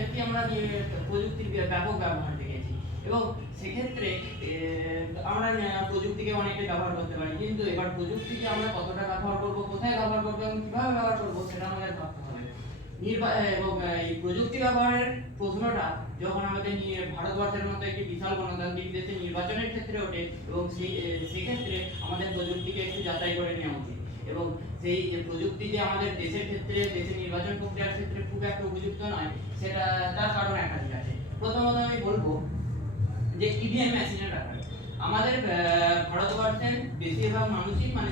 ক্ষেত্রে আমরা প্রযুক্তির ব্যাপক ব্যবহার দেখেছি এবং সেক্ষেত্রে আমরা প্রযুক্তিকে অনেকে ব্যবহার করতে পারি, কিন্তু এবার প্রযুক্তিকে আমরা কতটা ব্যবহার করব, কোথায় ব্যবহার করব এবং কিভাবে ব্যবহার করব সেটা আমাদের ভাবতে হবে। এবং এই প্রযুক্তি ব্যবহারের প্রশ্নটা যখন আমাদের ভারতবর্ষের মতো একটি বিশাল গণতান্ত্রিক দেশে নির্বাচনের ক্ষেত্রে ওঠে, এবং সেক্ষেত্রে আমাদের প্রযুক্তিকে একটু যাচাই করে নেওয়া উচিত। এবং সেই যে প্রযুক্তি যে আমাদের দেশের ক্ষেত্রে, দেশের নির্বাচন প্রক্রিয়ার ক্ষেত্রে খুব একটা উপযুক্ত নয়, সেটা তার কারণ একাধিক আছে। প্রথমত আমি বলবো যে ইভিএম মেশিনের ব্যাপারে আমাদের ভারতবর্ষের বেশিরভাগ মানুষই মানে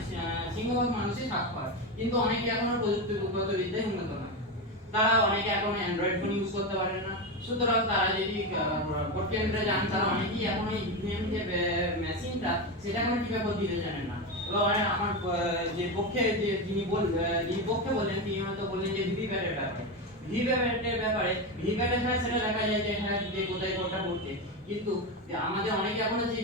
সিংহভাগ মানুষই সাক্ষর, কিন্তু অনেকে এখনো প্রযুক্তিগত বিদ্যায় উন্নত না। তারা অনেকে এখন অ্যান্ড্রয়েড ফোন ইউজ করতে পারেন না। সুতরাং তারা যদি ভোট কেন্দ্রে যান, তারা অনেকেই এখন এই ইভিএম যে মেশিনটা সেটা এখন কিভাবে দিতে জানেন না। এবং আমার যে পক্ষে যে যিনি পক্ষে বললেন তিনি হয়তো বললেন যে ভিভিপ্যাটের ব্যাপারে। ভিভিপ্যাটের হ্যাঁ সেটা দেখা যায় যে হ্যাঁ যে কোথায় ভোটটা পড়ছে, কিন্তু আমাদের অনেকে এখনো যে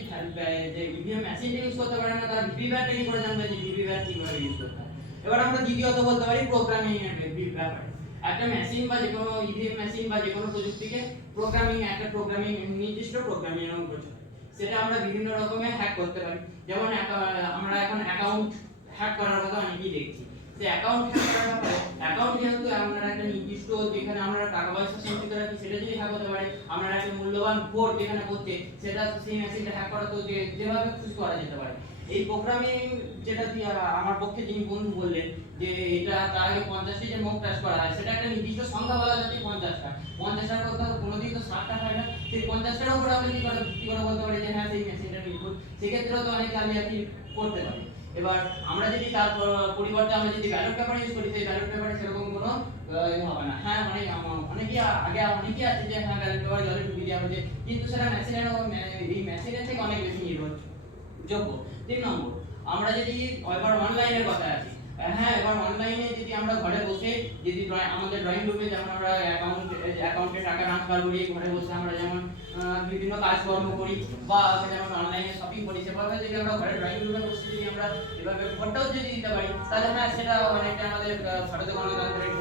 ইভিএম মেশিনটা ইউজ করতে পারে না, তারা ভিভিপ্যাটটা কি করে জানবে যে ভিভিপ্যাট কিভাবে ইউজ করতে হয়। এবার আমরা দ্বিতীয়ত বলতে পারি প্রোগ্রামিং এর ব্যাপারে। একটা মেশিন বা যে কোনো ইভিএম মেশিন বা যে কোনো প্রযুক্তিকে প্রোগ্রামিং নির্দিষ্ট প্রোগ্রামিং এর উপর চলে। সেটা আমরা বিভিন্ন রকমের হ্যাক করতে পারি। যেমন আমরা এখন অ্যাকাউন্ট হ্যাক করার কথা অনেকেই দেখছি। যে অ্যাকাউন্ট হ্যাক করার ব্যাপারে অ্যাকাউন্ট যেহেতু আমরা একটা নির্দিষ্ট যেখানে আমরা টাকা পয়সা সঞ্চিত রাখি সেটা যদি হ্যাক হতে পারে, আমরা একটা মূল্যবান ভোট যেখানে করছে সেটা সেই মেশিনটা হ্যাক করা তো যেভাবে খুশি করা যেতে পারে। এই প্রোগ্রামিং যেটা দিয়ে আমার পক্ষে যিনি বন্ধু বললেন যে এটা তার আগে 50টি যে মক টেস্ট করা হয়, সেটা একটা নির্দিষ্ট সংখ্যা বলা যাচ্ছে 50টা। 50টার কথা কোনোদিন তো 60টা হয় না। সেই 50টার উপর আমরা কি করে ভিত্তি করে বলতে পারি যে হ্যাঁ সেই মেশিনটা নির্ভুল? সেক্ষেত্রেও তো অনেক জালিয়াতি করতে পারে। এবার আমরা যদি তার পরিবর্তে আমরা যদি ব্যালট পেপার ইউজ করি, সেই ব্যালট পেপারে সেরকম কোনো হবে না। হ্যাঁ অনেকেই অনেকেই আছে যে হ্যাঁ ব্যালট পেপার জলে ডুবিয়ে দেওয়া হচ্ছে, কিন্তু সেটা মেশিনের এই মেশিনের থেকে অনেক বেশি নির্ভরযোগ্য। 3 নম্বর, আমরা যদি এবার অনলাইনের কথা আসি, হ্যাঁ এবার অনলাইনে যদি আমরা ঘরে বসে যদি আমাদের ড্রয়িং রুমে যেমন আমরা অ্যাকাউন্টে টাকা ট্রান্সফার করি, ঘরে বসে আমরা যেমন বিভিন্ন কাজকর্ম করি বা যেমন অনলাইনে শপিং করি, সেভাবে যদি আমরা ঘরে ড্রয়িং রুমে বসে যদি আমরা এভাবে ভোটটাও যদি দিতে পারি, তাহলে হ্যাঁ সেটা অনেকটা আমাদের ভারতের গণতন্ত্রের